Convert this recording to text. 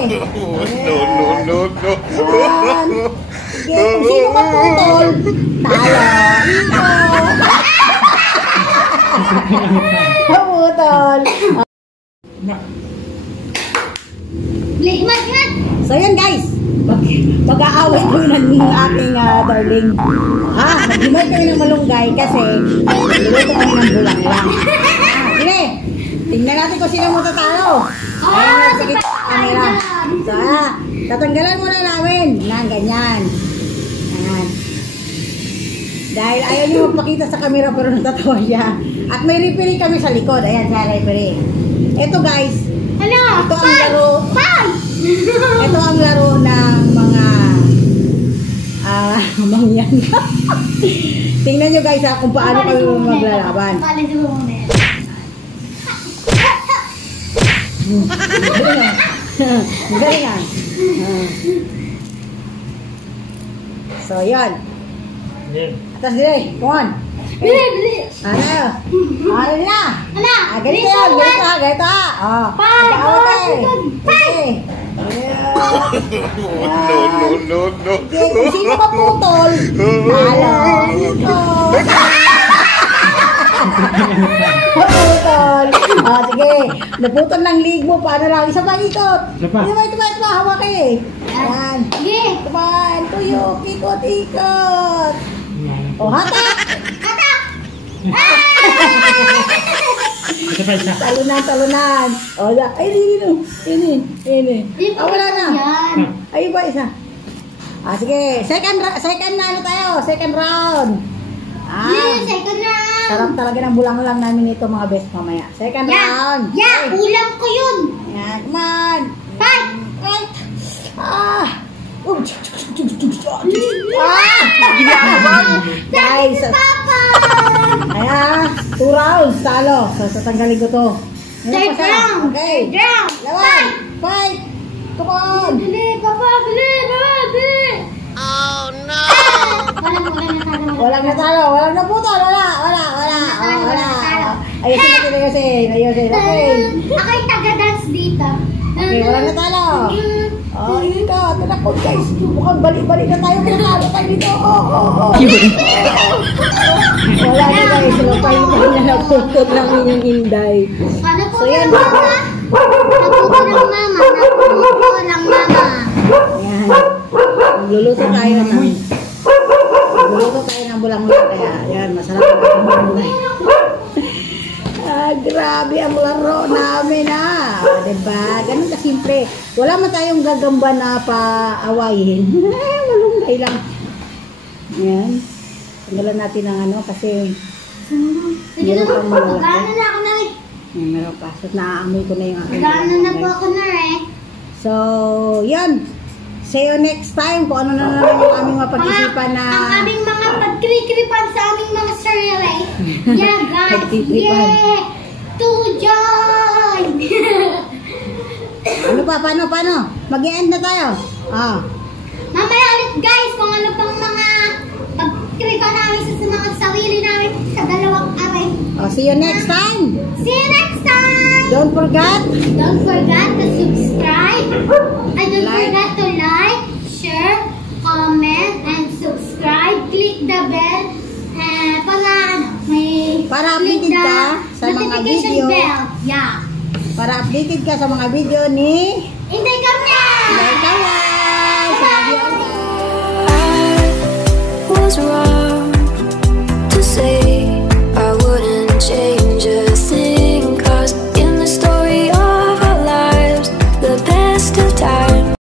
No. Sige, kung sino maputol, talo. Puputol. So yun guys, pag-aaway ko ng aking darling. Maghimay kayo ng malunggay kasi niluto kami ng bulanglang. Sige, tingnan natin kung sino mo tatalo. Ayan, sige, camera. So, tatanggalan muna namin ng ganyan. Ayan. Dahil ayaw niyo magpakita sa camera pero natatawa siya. At may referee kami sa likod. Ayan, siya referee. Ito guys, ito ang laro. Ito ang laro ng mga mangyan. Tingnan nyo guys kung paano kami maglalaban. Galing. So yan. Atas dili, come on. Bili. Ano na? Ganito. No. Kung sino maputol, talo. Putol. Sige. Naputol ng lig mo. Paano lang? Isa pa ikot. Ito ba? Hawak kayo eh. Ayan. Come on. Tuyok. Ikot. Hatak. Talunan. Ay, ini. Wala na. Ay, iba isa. Sige. Second na tayo. Second round. Second round. Sarap talaga ng bulang-lang namin ito mga best mamaya. Second round. Ulam ko yun. Yan, come on. Fight. Guys, kaya 2 rounds talo. So tatanggalin ko to. Third round. Okay. Lawan. Fight. Tukod. Bili. Oh no! Walang natalo. Walang naputol. Wala. Ayusin. Okay. Ako yung taga-dance dito. Okay, walang natalo. Ito. Tanakot guys. Mukhang balik-balik na tayo. Natalo tayo dito. Wala na guys. Lupay na naputol lang inyong inday. So yan. Naputol lang mama. Ayan. Magluluto tayo ng bulang-bulang. Kaya, yan. Masarap ang ating bulang-bulang. Grabe ang laro namin diba? Ganun kasimple. Wala man tayong gagamba na paawayin. Malunggay lang. Ayan. Tanggalan natin ng kasi meron pang malalaki. Gano'n na ako na rin. Meron pa. So, naaamoy ko na yung aking Gano'n na po ako na rin. So, yun. See you next time kung ano na naman yung aming mapag-isipan na... Ang aming mga pagkrikripan sa aming mga sarili. Yeah, guys. Pagkrikripan. Yeah. To join. Ano pa? Paano? Mag-e-end na tayo. Mamaya ulit guys kung ano pang mga pagkripan namin sa mga sarili namin sa dalawang aray. See you next time. See you next time. Don't forget to subscribe. Don't forget to like, share, comment, and subscribe. Click the bell. Para updated ka sa mga video. Yeah. Para updated ka sa mga video ni